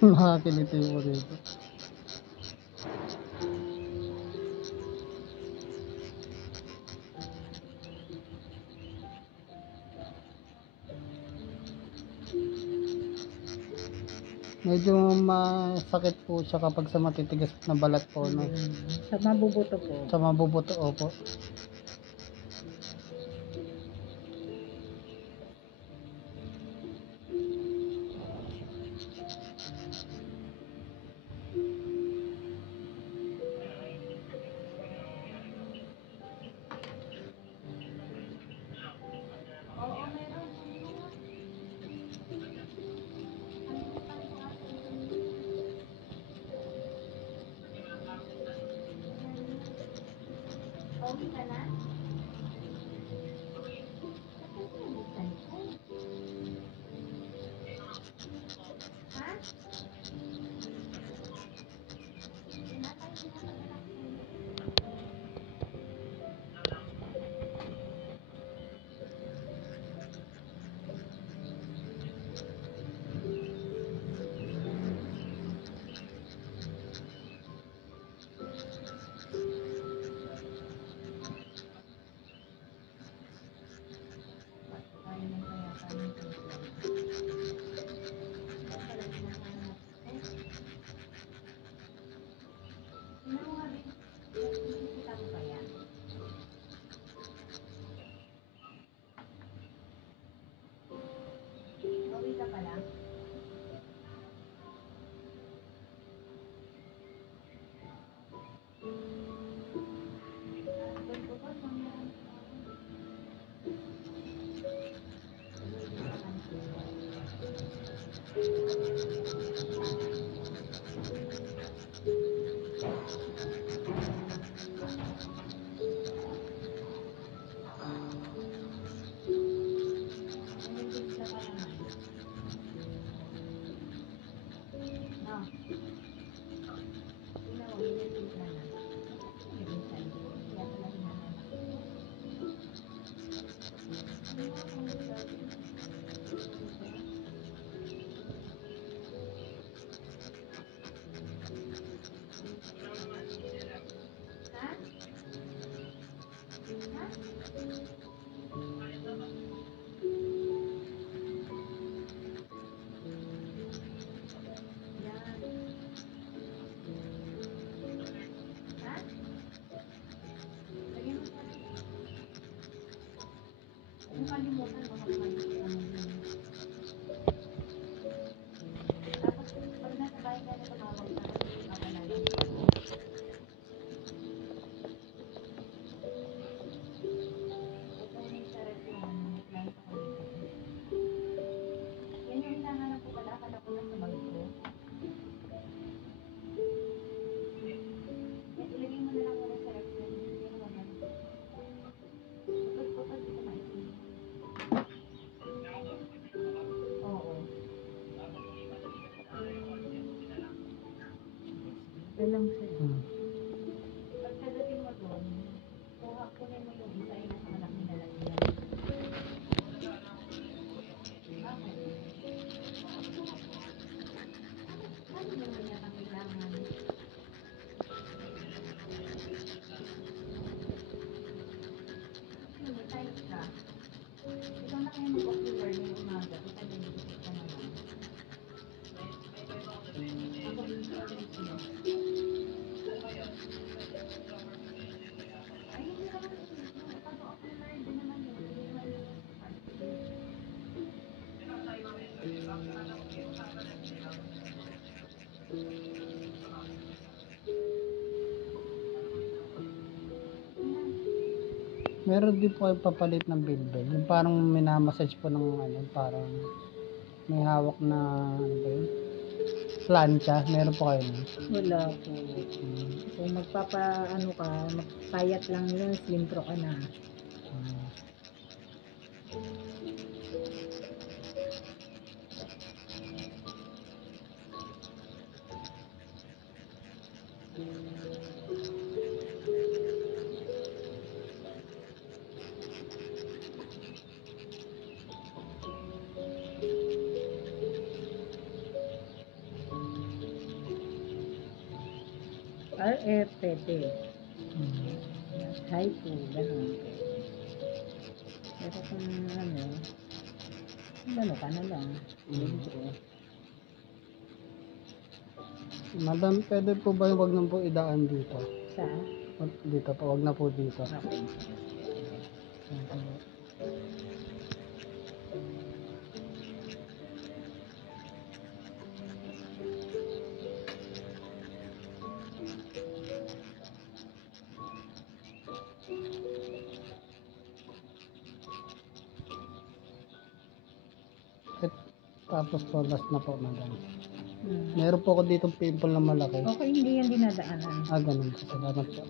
Nakakiliti po dito. Medyo masakit po siya kapag sa matitigas na balat po, no? Sa mabubuto po. Sa mabubuto, opo. Lang siya. Pagkadating mo doon, kunin mo yung isa yung malaki na lang yan. Ano naman yan ang kailangan? Hindi tayo ka. Ikaw na kayo mag-ocular na yung umaga. Ito na yung ka naman. Ako dito ako dito. Ay, hindi naman ito. Pag-ocular din naman yun. Hindi naman yun. Meron din po kayo papalit ng bilbel. Yung parang minamassage po ng ano, parang may hawak na ano ba yun? Plancha. Meron po kayo nun. Wala po. Kung magpapaano ka, magpayat lang yun, slimpro ka na. RF, pwede. Hmm. Haiku, ganun. Pero kung ano ka na lang. Intro. Madam, pwede po ba yung wag na po idaan dito? Sa? Dito po, wag na po dito. Okay. At, tapos po, last na po, madam. Hmm. Meron po ako ditong pimple na malaki. Okay, hindi yan dinadaanan. Ganun po. Salamat po.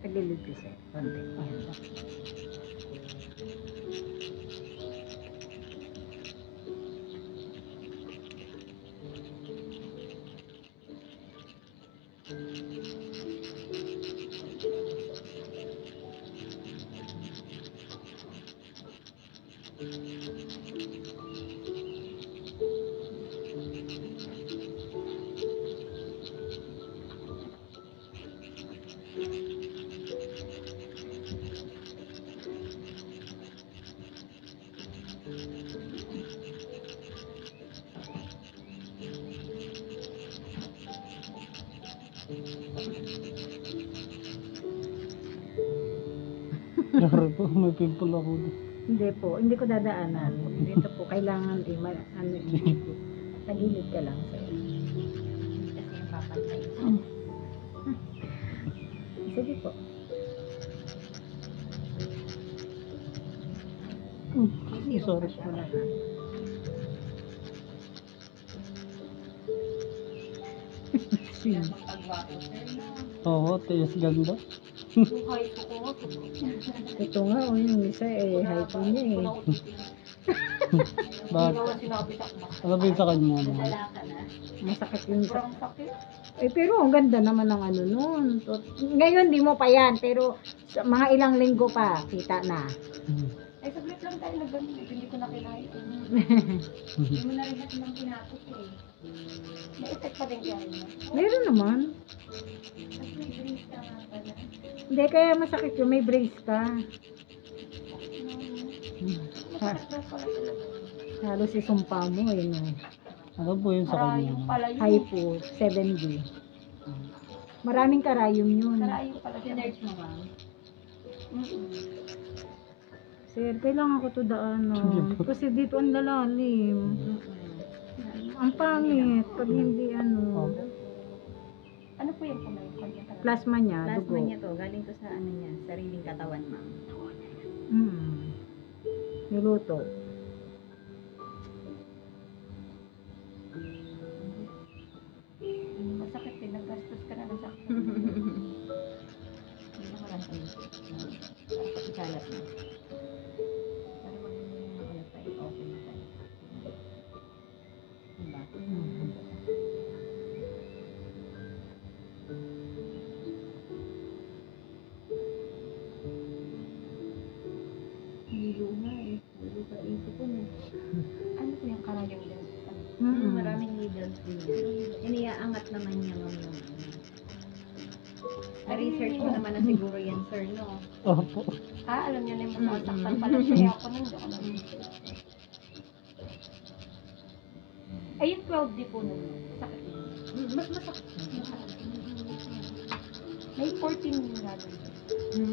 Tagilid kasi. Konti. Ayan. Sorry po, may pimple ako dito. Hindi po, hindi ko dadaanan. Dito po, kailangan tagilid ka lang. Kasi yung papantay. Sige po. Sorry. Wala na. Yan ang pagwapo. Sir, na. Oo, tiis ganda. Buhay ko ko. Ito nga, yung isa height niya eh. Wala ko titingin. Bakit? Hindi naman sinabi sa akin. Ano ba yung sa kanya? Ano? Madala ka na. Masakit yun sa... Sobrang sakit. Pero ang ganda naman ng ano nun. Ngayon, di mo pa yan. Pero sa mga ilang linggo pa, kita na. Ay, saglit lang tayo na ganun. Hindi ko na kinain. Hindi mo na rin natin ng pinapos eh. May effect pa din kaya yun. Meron naman. Tapos may drinks ka nga pala. Hindi, kaya masakit yun. May brace ka. Masakit na pala talaga. Halos isumpa mo. Yun yun. Ano po yun sa kanya? Karayong pala yun. Hypo, 7D. Maraming karayom yun. Karayong pala. Sinerge mo ba? Sir, kailangan ko to daanan. Kasi dito ang lalalim. Ang pangit. Pag hindi ano. Ano po yung kamay? Plasma niya, Plasma dugo. niya to, galing to sa ano niya, sariling katawan, ma'am. Niluto. Masakit din. Naggastos ka na ng sakit. Hindi naman lang kami. Para ikalat mo. Para maging ano tayo, okay na tayo. Diba? Hilo nga eh. Hilo ka isip ko na. Ano po yung karayong din? Maraming needles din. Iniaangat naman niya, ma'am, yung ano. Na-research mo naman na siguro yan, sir, no? Opo. Alam niyo na yung masasaktan pala siya. Ako nung ako nang ay, yung 12D po nun. Sakit din. Mas masakit. May 14 nga doon.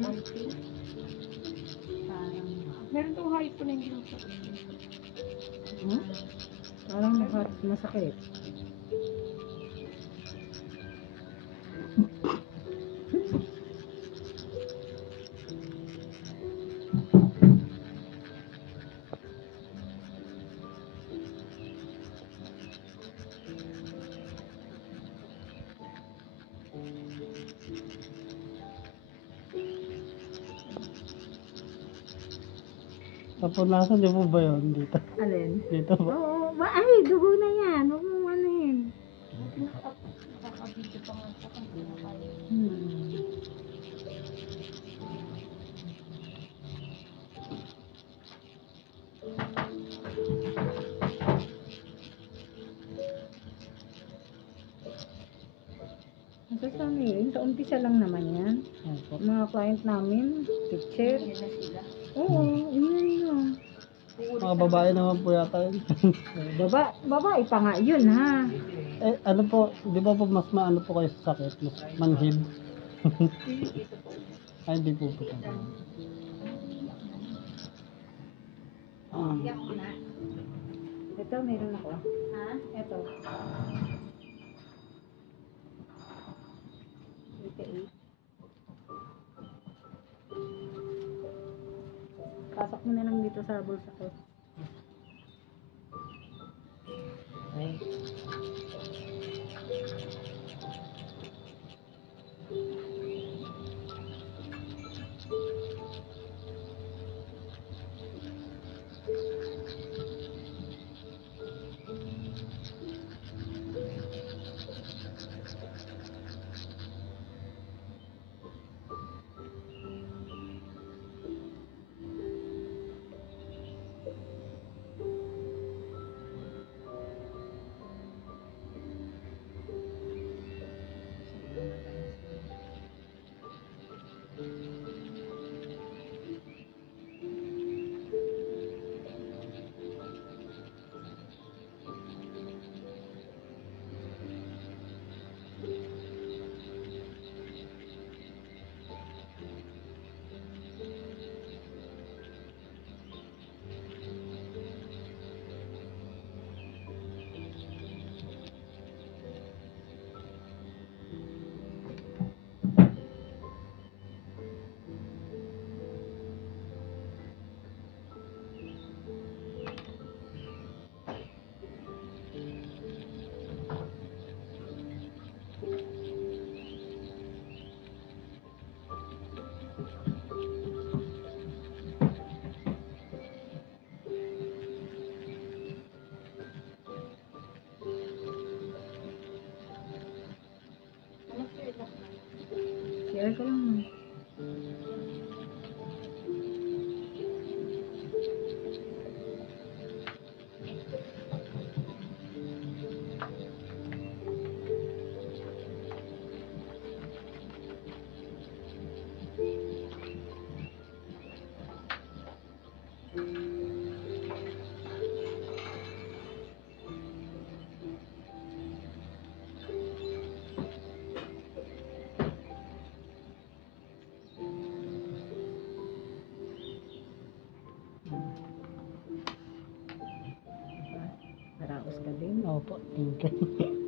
14. Parang, Meron daw hype po na hindi yung sakit. Parang masakit. Napunasan niyo po ba yun dito? Alin? Dito ba? Oo, ay, dugo na yan. Huwag mo ano yun. Nakakabidyo pa nga sa kung pinakaya. Saan yun? Sa umpisa lang naman yan. Opo. Mga client namin, teacher. Yan na sila. Oo, yun yun. Mga babae naman po yata yun. Babae pa nga yun, ha? Eh, ano po, di ba po mas maano po kayo sa sakit? Mas manhid? Ay, hindi po po. Ah, iyak mo na. Ito, meron ako. Ha? Ito. Pasok mo na lang dito sa bulsa ko. Ay. ka din. Opo, thank you.